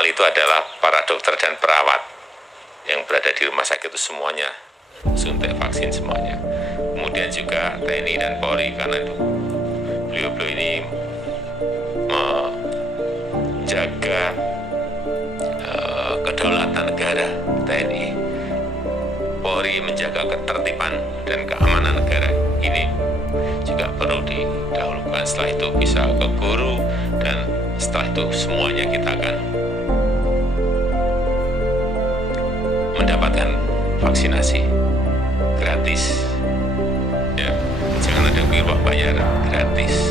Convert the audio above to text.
awal itu adalah para dokter dan perawat yang berada di rumah sakit itu semuanya suntik vaksin semuanya. Kemudian juga TNI dan Polri, karena itu beliau-beliau ini menjaga kedaulatan negara. TNI, Polri menjaga ketertiban dan keamanan negara. Ini juga perlu didahulukan. Setelah itu bisa ke guru, dan setelah itu semuanya kita akan mendapatkan vaksinasi gratis. Ya, jangan ada wirah bayar, gratis.